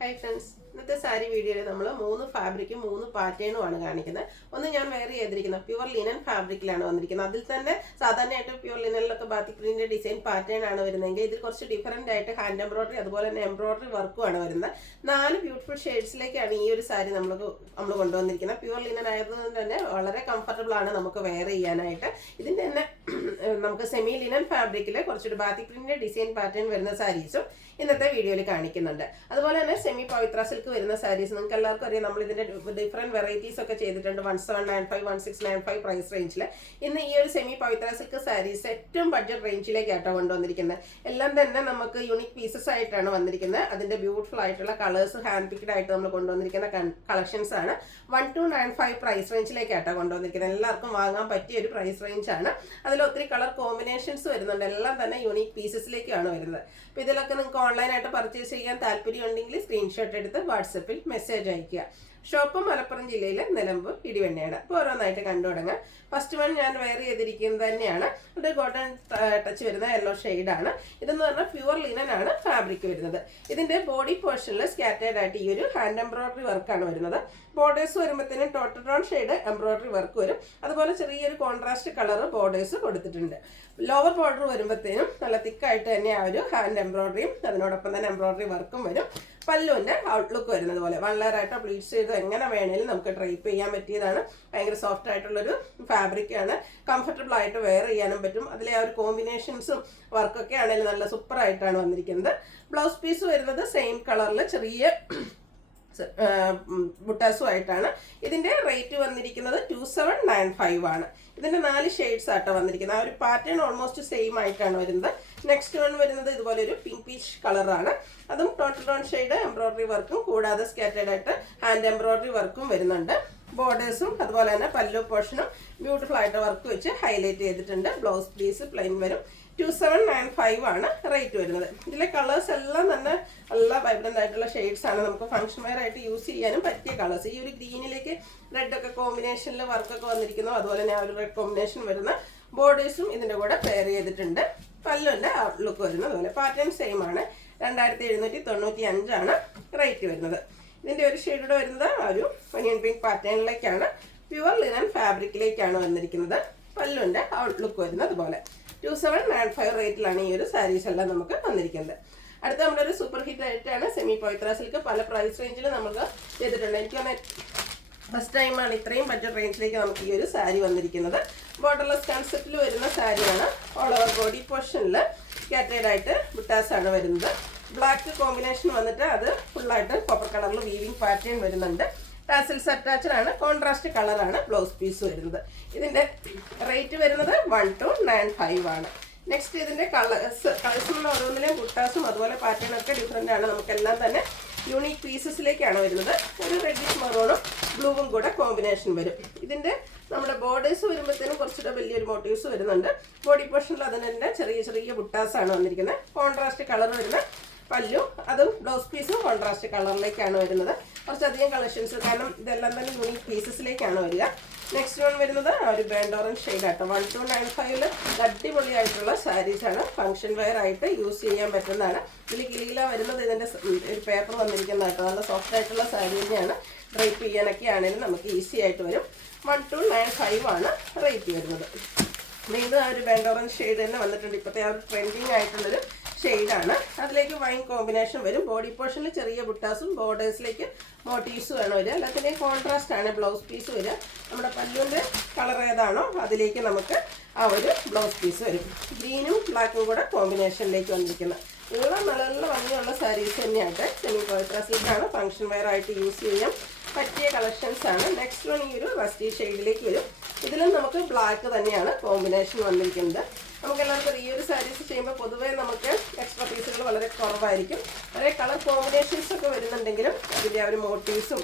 Hi friends, ഇന്നത്തെ സാരി വീഡിയോയിൽ നമ്മൾ 3 ഫാബ്രിക്കും 3 പാറ്റേണും ആണ് കാണിക്കുന്നത്. ഒന്ന് ഞാൻ വെയർ ചെയ്തിരിക്കുന്ന പ്യുവർ ലിനൻ ഫാബ്രിക്കിലാണ് വന്നിരിക്കുന്നത്. അതിൽ തന്നെ സാധാരണയായിട്ട് പ്യുവർ ലിനനിലൊക്കെ ബാത്തിക് പ്രിന്റിന്റെ ഡിസൈൻ പാറ്റേൺ ആണ് വരുന്നതെങ്കിൽ ഇതിൽ കുറച്ച് ഡിഫറന്റ് ആയിട്ട് ഹാൻഡ് എംബ്രോയിഡറി അതുപോലെ തന്നെ എംബ്രോയിഡറി വർക്കും ആണ് വരുന്നത്. 4 ബ്യൂട്ടിഫുൾ ഷെയ്ഡ്സിലേക്കാണ് ഈ ഒരു സാരി നമ്മൾ കൊണ്ടുവന്നിരിക്കുന്നത്. പ്യുവർ ലിനൻ ആയതുകൊണ്ട് തന്നെ വളരെ കംഫർട്ടബിൾ ആണ് നമുക്ക് വെയർ ചെയ്യാനായിട്ട്. ഇതിന്റെ തന്നെ നമുക്ക് സെമി ലിനൻ ഫാബ്രിക്കിൽ കുറച്ചൊരു ബാത്തിക് പ്രിന്റിന്റെ ഡിസൈൻ പാറ്റേൺ വരുന്ന സാരീസും ഇന്നത്തെ വീഡിയോയിൽ കാണിക്കുന്നുണ്ട്. അതുപോലെ തന്നെ സെമി പവിത്ര സിൽക്ക് വരുന്ന സാരീസ് നിങ്ങൾക്ക് എല്ലാവർക്കും അറിയാം. നമ്മൾ ഇതിന്റെ ഡിഫറെന്റ് വെറൈറ്റീസ് ഒക്കെ ചെയ്തിട്ടുണ്ട്. 1795 1695 പ്രൈസ് റേഞ്ചിൽ. ഇന്ന് ഈ ഒരു സെമി പവിത്ര സിൽക്ക് സാരീസ് ഏറ്റവും ബഡ്ജറ്റ് റേഞ്ചിലേക്കാട്ടോ കൊണ്ടുവന്നിരിക്കുന്നത്. എല്ലാം തന്നെ നമുക്ക് യൂണിക് പീസസ് ആയിട്ടാണ് വന്നിരിക്കുന്നത്. അതിന്റെ ബ്യൂട്ടിഫുൾ ആയിട്ടുള്ള കളേഴ്സ് ഹാൻഡ് പിക്ഡ് ആയിട്ട് നമ്മൾ കൊണ്ടുവന്നിരിക്കുന്ന കളക്ഷൻസ് ആണ്. 1295 പ്രൈസ് റേഞ്ചിലേക്കാട്ടോ കൊണ്ടുവന്നിരിക്കുന്നത്. എല്ലാവർക്കും വാങ്ങാൻ പറ്റിയ ഒരു പ്രൈസ് റേഞ്ച് ആണ്. അതിൽ ഒത്തിരി കളർ കോമ്പിനേഷൻസ് വരുന്നുണ്ട്. എല്ലാം തന്നെ യൂണിക് പീസസിലേക്കാണ് വരുന്നത്. അപ്പോൾ ഇതിലൊക്കെ നിങ്ങൾക്ക് ഓൺലൈനായിട്ട് പർച്ചേസ് ചെയ്യാൻ താല്പര്യം ഉണ്ടെങ്കിൽ സ്ക്രീൻഷോട്ട് എടുത്ത് വാട്സപ്പിൽ മെസ്സേജ് അയയ്ക്കുക. ഷോപ്പ് മലപ്പുറം ജില്ലയിലെ നിലമ്പൂർ ഇടിവണ്ണയാണ്. അപ്പോൾ ഓരോന്നായിട്ട് കണ്ടു തുടങ്ങാം. ഫസ്റ്റ് വൺ ഞാൻ വെയർ ചെയ്തിരിക്കുന്നത് തന്നെയാണ്. ഒരു ഗോൾഡൻ ടച്ച് വരുന്ന യെല്ലോ ഷെയ്ഡാണ്. ഇതെന്ന് പറഞ്ഞാൽ പ്യുവർ ലിനൻ ആണ് ഫാബ്രിക് വരുന്നത്. ഇതിന്റെ ബോഡി പോർഷനിൽ സ്കാറ്റേഡ് ആയിട്ട് ഈ ഒരു ഹാൻഡ് എംബ്രോയിഡറി വർക്കാണ് വരുന്നത്. ബോർഡേഴ്സ് വരുമ്പോഴത്തേനും total tone shade embroidery work വരും. അതുപോലെ ചെറിയൊരു കോൺട്രാസ്റ്റ് കളർ ബോർഡേഴ്സ് കൊടുത്തിട്ടുണ്ട്. ലോവർ ബോർഡർ വരുമ്പോഴത്തേനും നല്ല തിക്കായിട്ട് തന്നെ ആ ഒരു ഹാൻഡ് എംബ്രോയിഡറിയും അതിനോടൊപ്പം തന്നെ എംബ്രോയിഡറി വർക്കും വരും. പല്ലുവിന്റെ ഔട്ട്ലുക്ക് വരുന്നത് പോലെ 1 ലെയർ ആയിട്ടോ പ്ലീറ്റ്സ് ചെയ്ത് എങ്ങനെ വേണേലും നമുക്ക് ഡ്രൈപ്പ് ചെയ്യാൻ പറ്റിയതാണ്. ഭയങ്കര സോഫ്റ്റ് ആയിട്ടുള്ളൊരു ഫാബ്രിക്കാണ്. കംഫർട്ടബിൾ ആയിട്ട് വെയർ ചെയ്യാനും പറ്റും. അതിലെ ആ ഒരു കോമ്പിനേഷൻസും വർക്കൊക്കെ ആണെങ്കിലും നല്ല സൂപ്പർ ആയിട്ടാണ് വന്നിരിക്കുന്നത്. ബ്ലൗസ് പീസ് വരുന്നത് സെയിം കളറിൽ ചെറിയ ബുട്ടാസുമായിട്ടാണ്. ഇതിന്റെ റേറ്റ് വന്നിരിക്കുന്നത് 2795 ആണ്. ഇതിന്റെ 4 ഷെയ്ഡ്സ് ആട്ടോ വന്നിരിക്കുന്നത്. ആ ഒരു പാറ്റേൺ ഓൾമോസ്റ്റ് സെയിം ആയിട്ടാണ് വരുന്നത്. നെക്സ്റ്റ് വൺ വരുന്നത് ഇതുപോലെ ഒരു പിങ്ക് പീച്ച് കളറാണ്. അതും ടോട്ടൽ ടോൺ ഷെയ്ഡ് എംബ്രോയിഡറി വർക്കും കൂടാതെ സ്കാറ്റേഡ് ആയിട്ട് ഹാൻഡ് എംബ്രോയിഡറി വർക്കും വരുന്നുണ്ട്. ബോർഡേഴ്സും അതുപോലെ തന്നെ പല്ലു പോർഷനും ബ്യൂട്ടിഫുൾ ആയിട്ട് വർക്ക് വെച്ച് ഹൈലൈറ്റ് ചെയ്തിട്ടുണ്ട്. ബ്ലൗസ് പീസ് പ്ലെയിൻ വരും. 2795 ആണ് റേറ്റ് വരുന്നത്. ഇതിലെ കളേഴ്സ് എല്ലാം തന്നെ നല്ല വൈബ്രന്റ് ആയിട്ടുള്ള ഷെയ്ഡ്സ് ആണ്. നമുക്ക് ഫംഗ്ഷൻ വെയർ ആയിട്ട് യൂസ് ചെയ്യാനും പറ്റിയ കളേഴ്സ്. ഈ ഒരു ഗ്രീനിലേക്ക് റെഡ് ഒക്കെ കോമ്പിനേഷനിൽ വർക്കൊക്കെ വന്നിരിക്കുന്നു. അതുപോലെ തന്നെ ആ ഒരു റെഡ് കോമ്പിനേഷൻ വരുന്ന ബോർഡേഴ്സും ഇതിന്റെ കൂടെ പെയർ ചെയ്തിട്ടുണ്ട്. പല്ലുവിന്റെ ഔട്ട്ലുക്ക് വരുന്നത് അതുപോലെ പാറ്റേൺ സെയിം ആണ്. 2795 ആണ് റേറ്റ് വരുന്നത്. ഇതിന്റെ ഒരു ഷെയ്ഡ് വരുന്നത് ആ ഒരു ഒനിയൻ പിങ്ക് പാറ്റേണിലേക്കാണ്. പ്യുവർ ലിനൻ ഫാബ്രിക്കിലേക്കാണ് വന്നിരിക്കുന്നത്. പല്ലുവിന്റെ ഔട്ട്ലുക്ക് വരുന്നത് അതുപോലെ 2795 റേറ്റിലാണ് ഈ ഒരു സാരീസ് എല്ലാം നമുക്ക് വന്നിരിക്കുന്നത്. അടുത്ത നമ്മുടെ ഒരു സൂപ്പർ ഹിറ്റ് ആയിട്ടാണ് സെമി പവിത്ര സിൽക്ക്. പല പ്രൈസ് റേഞ്ചിൽ നമുക്ക് ചെയ്തിട്ടുണ്ട്. എനിക്ക് ഫസ്റ്റ് ടൈമാണ് ഇത്രയും ബഡ്ജറ്റ് റേഞ്ചിലേക്ക് നമുക്ക് ഈ ഒരു സാരി വന്നിരിക്കുന്നത്. ബോർഡർലെസ് കൺസെപ്റ്റിൽ വരുന്ന സാരിയാണ്. ഓൾ ഓവർ ബോഡി പോർഷനിൽ സ്കാറ്റേഡ് ആയിട്ട് ബുട്ടാസ് ആണ് വരുന്നത്. ബ്ലാക്ക് കോമ്പിനേഷൻ വന്നിട്ട് അത് ഫുള്ളായിട്ട് കോപ്പർ കളറിൽ വീവിംഗ് പാറ്റേൺ വരുന്നുണ്ട്. ടാസിൽസ് അറ്റാച്ച്ഡ് ആണ്. കോൺട്രാസ്റ്റ് കളറാണ് ബ്ലൗസ് പീസ് വരുന്നത്. ഇതിന്റെ റേറ്റ് വരുന്നത് 1295 ആണ്. നെക്സ്റ്റ് ഇതിന്റെ കളേഴ്സുള്ള ഓരോന്നിലെയും ബുട്ടാസും അതുപോലെ പാറ്റേണും ഒക്കെ ഡിഫറെന്റ് ആണ്. നമുക്കെല്ലാം തന്നെ യൂണിക് പീസസിലേക്കാണ് വരുന്നത്. ഒരു റെഡിഷ് മെറൂണും ബ്ലൂവും കൂടെ കോമ്പിനേഷൻ വരും. ഇതിന്റെ നമ്മുടെ ബോർഡേഴ്സ് വരുമ്പോഴത്തേനും കുറച്ചുകൂടെ വലിയൊരു മോട്ടീവ്സ് വരുന്നുണ്ട്. ബോഡി പോർഷനിൽ അതിൻ്റെ ചെറിയ ചെറിയ ബുട്ടാസാണ് വന്നിരിക്കുന്നത്. കോൺട്രാസ്റ്റ് കളർ വരുന്ന പല്ലു, അതും ബ്ലൗസ് പീസും കോൺട്രാസ്റ്റ് കളറിലേക്കാണ് വരുന്നത്. കുറച്ചധികം കളക്ഷൻസ്, കാരണം ഇതെല്ലാം തന്നെ യൂണിക് പീസസിലേക്കാണ് വരിക. നെക്സ്റ്റ് വൺ വരുന്നത് ആ ഒരു ബേൺഡ് ഓറഞ്ച് ഷെയ്ഡ് ആട്ടോ. 1295 അടിപൊളിയായിട്ടുള്ള സാരീസാണ്. ഫംഗ്ഷൻ വെയർ ആയിട്ട് യൂസ് ചെയ്യാൻ പറ്റുന്നതാണ്. ഇതിൽ കിളിയില വരുന്നത് ഇതിൻ്റെ ഒരു പേപ്പർ വന്നിരിക്കുന്നത് കേട്ടോ. നല്ല സോഫ്റ്റ് ആയിട്ടുള്ള സാരി തന്നെയാണ്. ഡ്രൈപ്പ് ചെയ്യാനൊക്കെ ആണെങ്കിലും നമുക്ക് ഈസി ആയിട്ട് വരും. 1295 ആണ് റേറ്റ് വരുന്നത്. ഇത് ആ ഒരു ബേൺഡ് ഓറഞ്ച് ഷെയ്ഡ് തന്നെ വന്നിട്ടുണ്ട്. ഇപ്പോഴത്തെ ആ ഒരു ട്രെൻഡിങ് ആയിട്ടുള്ളൊരു ഷെയ്ഡാണ്. അതിലേക്ക് വൈൻ കോമ്പിനേഷൻ വരും. ബോഡി പോർഷനിൽ ചെറിയ ബുട്ടാസും ബോർഡേഴ്സിലേക്ക് മോട്ടീവ്സും ആണ് വരിക. എല്ലാത്തിൻ്റെയും കോൺട്രാസ്റ്റ് ആണ് ബ്ലൗസ് പീസ് വരിക. നമ്മുടെ പല്ലുവിൻ്റെ കളർ ഏതാണോ അതിലേക്ക് നമുക്ക് ആ ഒരു ബ്ലൗസ് പീസ് വരും. ഗ്രീനും ബ്ലാക്കും കൂടെ കോമ്പിനേഷനിലേക്ക് വന്നിരിക്കുന്നത്. എല്ലാം നല്ല നല്ല ഭംഗിയുള്ള സാരീസ് തന്നെയായിട്ട് സെമി പവിത്ര സിൽക്കാണ്. ഫംഗ്ഷൻ വെയർ ആയിട്ട് യൂസ് ചെയ്യാം പറ്റിയ കളക്ഷൻസ് ആണ്. നെക്സ്റ്റ് വൺ ഈ ഒരു റസ്റ്റി ഷെയ്ഡിലേക്ക് വരും. ഇതിലും നമുക്ക് ബ്ലാക്ക് തന്നെയാണ് കോമ്പിനേഷൻ വന്നിരിക്കുന്നത്. നമുക്ക് എല്ലാവർക്കും ഈ ഒരു സാരീസ് ചെയ്യുമ്പോൾ പൊതുവേ നമുക്ക് എക്സ്ട്രാ പീസുകൾ വളരെ കുറവായിരിക്കും. വളരെ കളർ കോമ്പിനേഷൻസ് ഒക്കെ വരുന്നുണ്ടെങ്കിലും അതിൻ്റെ ആ ഒരു മോട്ടീവ്സും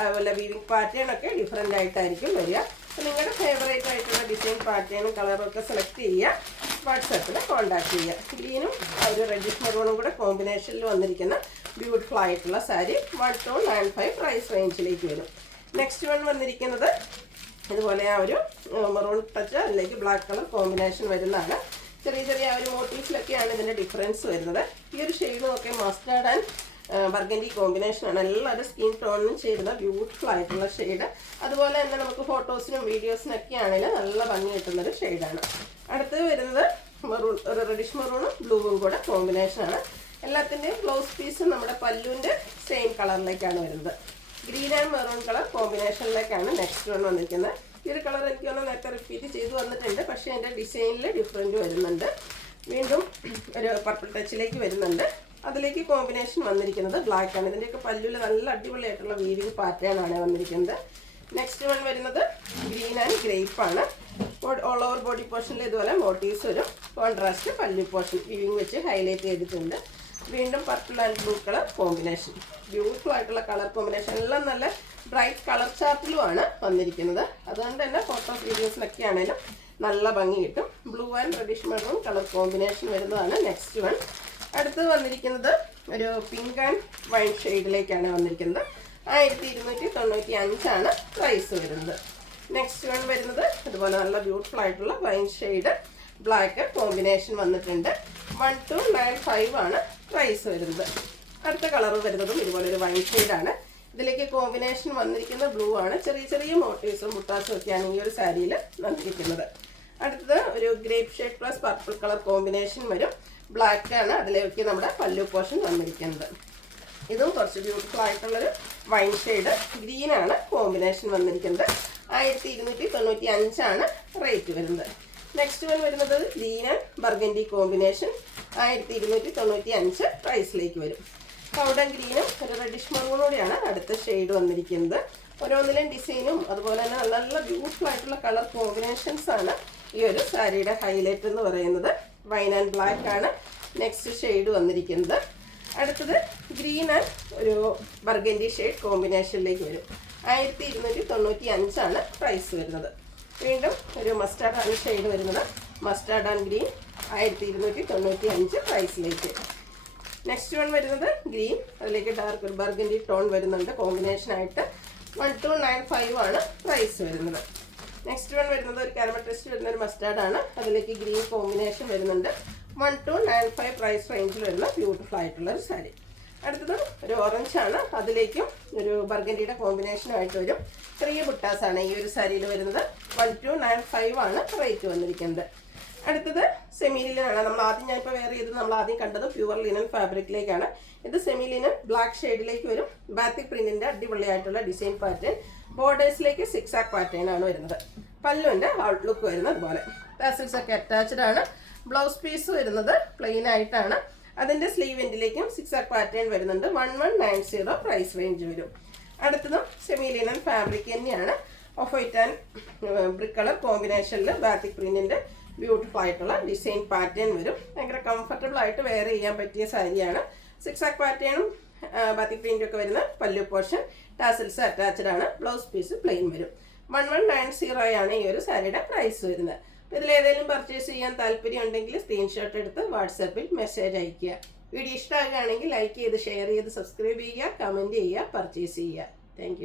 അതുപോലെ വീവിംഗ് പാറ്റേൺ ഒക്കെ ഡിഫറെൻ്റ് ആയിട്ടായിരിക്കും വരിക. അപ്പോൾ നിങ്ങളുടെ ഫേവറേറ്റ് ആയിട്ടുള്ള ഡിസൈൻ പാറ്റേണും കളറും ഒക്കെ സെലക്ട് ചെയ്യുക. വാട്സാപ്പിൽ കോൺടാക്ട് ചെയ്യുക. ഗ്രീനും ആ ഒരു റെഡിഷ് മെറൂണും കൂടെ കോമ്പിനേഷനിൽ വന്നിരിക്കുന്ന ബ്യൂട്ടിഫുൾ ആയിട്ടുള്ള സാരി 1295 പ്രൈസ് റേഞ്ചിലേക്ക് വരും. നെക്സ്റ്റ് വൺ വന്നിരിക്കുന്നത് ഇതുപോലെ ആ ഒരു മെറൂൺ ടച്ച് അതിലേക്ക് ബ്ലാക്ക് കളർ കോമ്പിനേഷൻ വരുന്നതാണ്. ചെറിയ ചെറിയ ആ ഒരു മോട്ടീവ്സിലൊക്കെയാണ് ഇതിൻ്റെ ഡിഫറൻസ് വരുന്നത്. ഈ ഒരു ഷെയ്ഡും ഒക്കെ മസ്റ്റാർഡ് ആൻഡ് ബർഗൻഡി കോമ്പിനേഷനാണ്. എല്ലാവരും സ്കിൻ ടോണിനും ചേരുന്ന ബ്യൂട്ടിഫുൾ ആയിട്ടുള്ള ഷെയ്ഡ്. അതുപോലെ തന്നെ നമുക്ക് ഫോട്ടോസിനും വീഡിയോസിനൊക്കെ ആണെങ്കിലും നല്ല ഭംഗി കിട്ടുന്നൊരു ഷെയ്ഡാണ്. അടുത്ത് വരുന്നത് മെറൂൺ, ഒരു റെഡിഷ് മെറൂണും ബ്ലൂവും കൂടെ കോമ്പിനേഷനാണ്. എല്ലാത്തിൻ്റെയും ബ്ലൗസ് പീസും നമ്മുടെ പല്ലുവിൻ്റെ സെയിം കളറിലേക്കാണ് വരുന്നത്. ഗ്രീൻ ആൻഡ് മെറൂൺ കളർ കോമ്പിനേഷനിലേക്കാണ് നെക്സ്റ്റ് വൺ വന്നിരിക്കുന്നത്. ഈ ഒരു കളർ എനിക്ക് ഒന്ന് നേരത്തെ റിപ്പീറ്റ് ചെയ്ത് വന്നിട്ടുണ്ട്, പക്ഷേ എൻ്റെ ഡിസൈനിൽ ഡിഫറൻറ്റ് വരുന്നുണ്ട്. വീണ്ടും ഒരു പർപ്പിൾ ടച്ചിലേക്ക് വരുന്നുണ്ട്. അതിലേക്ക് കോമ്പിനേഷൻ വന്നിരിക്കുന്നത് ബ്ലാക്ക് ആണ്. ഇതിൻ്റെയൊക്കെ പല്ലുവിൽ നല്ല അടിപൊളിയായിട്ടുള്ള വീവിങ് പാറ്റേൺ ആണ് വന്നിരിക്കുന്നത്. നെക്സ്റ്റ് വൺ വരുന്നത് ഗ്രീൻ ആൻഡ് ഗ്രേപ്പ് ആണ്. ഓൾ ഓവർ ബോഡി പോർഷനിൽ ഇതുപോലെ മോട്ടീവ്സ് വരും. കോൺട്രാസ്റ്റ് പല്ലു പോർഷൻ വീവിങ് വെച്ച് ഹൈലൈറ്റ് ചെയ്തിട്ടുണ്ട്. വീണ്ടും purple and blue colour combination, beautiful ആയിട്ടുള്ള കളർ കോമ്പിനേഷൻ. എല്ലാം നല്ല ബ്രൈറ്റ് കളർ ചാർട്ടിലുമാണ് വന്നിരിക്കുന്നത്. അതുകൊണ്ട് തന്നെ ഫോട്ടോസ് വീഡിയോസിലൊക്കെ ആണെങ്കിലും നല്ല ഭംഗി കിട്ടും. Blue and reddish maroon colour combination വരുന്നതാണ് നെക്സ്റ്റ് വൺ. അടുത്ത് വന്നിരിക്കുന്നത് ഒരു പിങ്ക് ആൻഡ് വൈൻ ഷെയ്ഡിലേക്കാണ് വന്നിരിക്കുന്നത്. 1295 പ്രൈസ് വരുന്നത്. നെക്സ്റ്റ് വൺ വരുന്നത് ഇതുപോലെ നല്ല ബ്യൂട്ടിഫുൾ ആയിട്ടുള്ള വൈൻ ഷെയ്ഡ് ബ്ലാക്ക് കോമ്പിനേഷൻ വന്നിട്ടുണ്ട്. 1295 പ്രൈസ് വരുന്നത്. അടുത്ത കളർ വരുന്നതും ഇതുപോലെ ഒരു വൈൻ ഷെയ്ഡാണ്. ഇതിലേക്ക് കോമ്പിനേഷൻ വന്നിരിക്കുന്ന ബ്ലൂ ആണ്. ചെറിയ ചെറിയ മോട്ടീവ്സും മുട്ടാസും ഒക്കെയാണ് ഈ ഒരു സാരിയിൽ വന്നിരിക്കുന്നത്. അടുത്തത് ഒരു grape shade plus purple colour combination വരും. ബ്ലാക്ക് ആണ് അതിലേക്ക് നമ്മുടെ പല്ലു പോർഷൻ വന്നിരിക്കുന്നത്. ഇതും കുറച്ച് ബ്യൂട്ടിഫുൾ ആയിട്ടുള്ളൊരു വൈൻ ഷെയ്ഡ് ഗ്രീൻ ആണ് കോമ്പിനേഷൻ വന്നിരിക്കുന്നത്. 1295 റേറ്റ് വരുന്നത്. നെക്സ്റ്റ് വൺ വരുന്നത് ഗ്രീൻ ആൻഡ് ബർഗൻഡി കോമ്പിനേഷൻ 1295 പ്രൈസിലേക്ക് വരും. പൗഡർ ഗ്രീനും ഒരു റെഡിഷ് മെറൂണോടെയാണ് അടുത്ത ഷെയ്ഡ് വന്നിരിക്കുന്നത്. ഓരോന്നിലും ഡിസൈനും അതുപോലെ തന്നെ നല്ല നല്ല ബ്യൂട്ടിഫുൾ ആയിട്ടുള്ള കളർ കോമ്പിനേഷൻസ് ആണ് ഈ ഒരു സാരിയുടെ ഹൈലൈറ്റ് എന്ന് പറയുന്നത്. വൈൻ ആൻഡ് ബ്ലാക്ക് ആണ് നെക്സ്റ്റ് ഷെയ്ഡ് വന്നിരിക്കുന്നത്. അടുത്തത് ഗ്രീൻ ആൻഡ് ഒരു ബർഗൻഡി ഷെയ്ഡ് കോമ്പിനേഷനിലേക്ക് വരും. 1295 പ്രൈസ് വരുന്നത്. വീണ്ടും ഒരു മസ്റ്റാർഡ് ആണ് ഷെയ്ഡ് വരുന്നത്. മസ്റ്റാർഡ് ആൻഡ് ഗ്രീൻ 1295 പ്രൈസിലേക്ക്. നെക്സ്റ്റ് വൺ വരുന്നത് ഗ്രീൻ, അതിലേക്ക് ഡാർക്ക് ഒരു ബർഗൻഡി ടോൺ വരുന്നുണ്ട് കോമ്പിനേഷനായിട്ട്. 1295 പ്രൈസ് വരുന്നത്. നെക്സ്റ്റ് വൺ വരുന്നത് ഒരു കാരമൽ ടെസ്റ്റ് വരുന്ന ഒരു മസ്റ്റാർഡ് ആണ്. അതിലേക്ക് ഗ്രീൻ കോമ്പിനേഷൻ വരുന്നുണ്ട്. 1295 പ്രൈസ് റേഞ്ചിൽ വരുന്ന ബ്യൂട്ടിഫുൾ ആയിട്ടുള്ള ഒരു സാരി. അടുത്തത് ഒരു ഓറഞ്ച് ആണ്. അതിലേക്കും ഒരു ബർഗൻഡിയുടെ കോമ്പിനേഷനുമായിട്ട് വരും. ചെറിയ ബുട്ടാസാണ് ഈ ഒരു സാരിയിൽ വരുന്നത്. 1295 റേറ്റ് വന്നിരിക്കുന്നത്. അടുത്തത് സെമി ലിനനാണ്. നമ്മൾ ആദ്യം ഞാനിപ്പോൾ വെയർ ചെയ്തത് നമ്മൾ ആദ്യം കണ്ടത് പ്യുവർ ലിനൻ ഫാബ്രിക്കിലേക്കാണ്. ഇത് സെമി ലിനൻ ബ്ലാക്ക് ഷെയ്ഡിലേക്ക് വരും. ബാത്തിക് പ്രിന്റിന്റെ അടിപൊളിയായിട്ടുള്ള ഡിസൈൻ പാറ്റേൺ. ബോർഡേഴ്സിലേക്ക് സിക്സാക് പാറ്റേൺ ആണ് വരുന്നത്. പല്ലുവിൻ്റെ ഔട്ട്ലുക്ക് വരുന്നത് അതുപോലെ. ടാസൽസ് ഒക്കെ അറ്റാച്ച്ഡ് ആണ്. ബ്ലൗസ് പീസ് വരുന്നത് പ്ലെയിൻ ആയിട്ടാണ്. അതിൻ്റെ സ്ലീവ് എൻഡിലേക്കും സിക്സാക് പാറ്റേൺ വരുന്നുണ്ട്. 1190 പ്രൈസ് റേഞ്ച് വരും. അടുത്തതും സെമി ലിനൻ ഫാബ്രിക് തന്നെയാണ്. Off white and brick colour കോമ്പിനേഷനിൽ ബാത്തിക് പ്രിന്റിന്റെ ബ്യൂട്ടിഫുൾ ആയിട്ടുള്ള ഡിസൈൻ പാറ്റേൺ വരും. ഭയങ്കര കംഫർട്ടബിൾ ആയിട്ട് വെയർ ചെയ്യാൻ പറ്റിയ സാരിയാണ്. സിക്സാക് പാറ്റേണും ബാത്തിക് പ്രിന്റും ഒക്കെ വരുന്ന പല്ലു പോർഷൻ. ടാസൽസ് അറ്റാച്ച്ഡ് ആണ്. ബ്ലൗസ് പീസ് പ്ലെയിൻ വരും. 1190 ഈ ഒരു സാരിയുടെ പ്രൈസ് വരുന്നത്. ഇതിലേതെങ്കിലും പർച്ചേസ് ചെയ്യാൻ താല്പര്യം ഉണ്ടെങ്കിൽ സ്ക്രീൻഷോട്ട് എടുത്ത് വാട്സാപ്പിൽ മെസ്സേജ് അയയ്ക്കുക. വീഡിയോ ഇഷ്ടമാകുകയാണെങ്കിൽ ലൈക്ക് ചെയ്ത് ഷെയർ ചെയ്ത് സബ്സ്ക്രൈബ് ചെയ്യുക, കമൻറ്റ് ചെയ്യുക, പർച്ചേസ് ചെയ്യുക. താങ്ക്